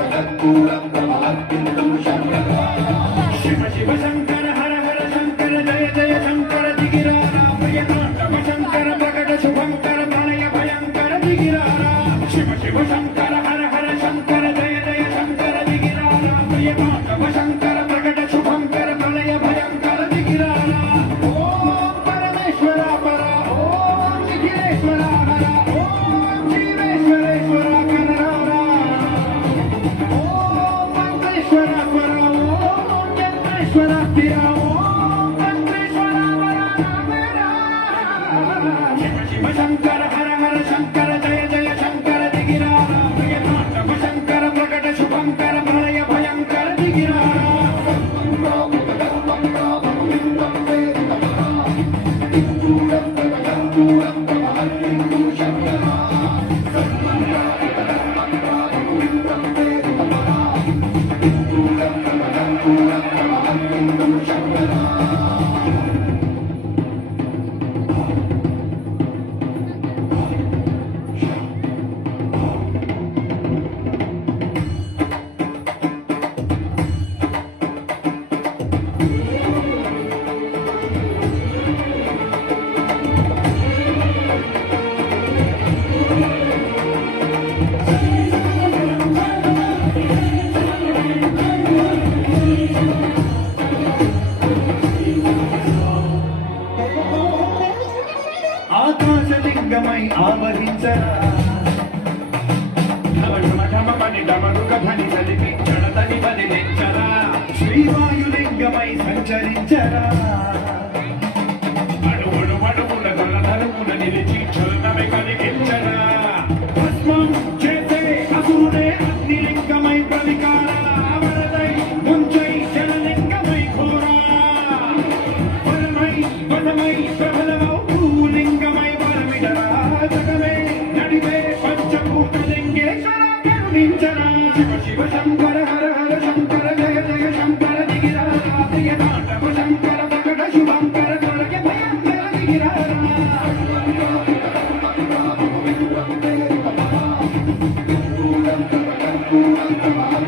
कर्पूरं प्रभात्पिण्डं शङ्करा शिव शिव शंकर हर हर शंकर जय जय शंकर दिगिरारा प्रियतांडव शंकर प्रकट शुभंकर प्रणय भयंकर दिगिरारा शिव शिव शंकर हर हर शंकर जय जय शंकर दिगिरारा प्रियतांडव शंकर प्रकट शुभंकर प्रणय भयंकर दिगिरारा ओम परमेश्वरा परा ओम निखिलेश्वरा हरा ओम शिवेश्वरेश्वरा कनरारा ओम मंत्रेश्वरा परा ईश्वरा तेरा ओम मंत्रेश्वरा वरा शिव शिव शंकर हर हर शंकर जय जय शंकर दिगिरारा प्रियतांडव शंकर प्रकट शुभंकर प्रलय भयंकर दिगिरारा ఆకాశలింగమై ఆవహించరా ఢమఢమఢమని డమరుక ధ్వని కలిపి జడతని బదిలించరా శ్రీవాయులింగమై సంచరించరా అడుగుడు అడుగున దళదళమున నిలిచి చలనమై కలిగించరా భస్మం చేసే అసురుడే అగ్నిలింగమై ప్రవికారా వరదై ముంచై జలలింగమై ఘోరా వరమై వదమై ప్రబలమౌ లింగమై వరమిడరా జగమే నడివే పంచభూతలింగేశ్వర కరుణించరా శివ శివ శంకర హర హర శంకర జయ జయ శంకర దిగిరారా ప్రియతాండవ శంకర ప్రకట శుభంకర ప్రళయ భయంకర దిగిరారా कर्पूरं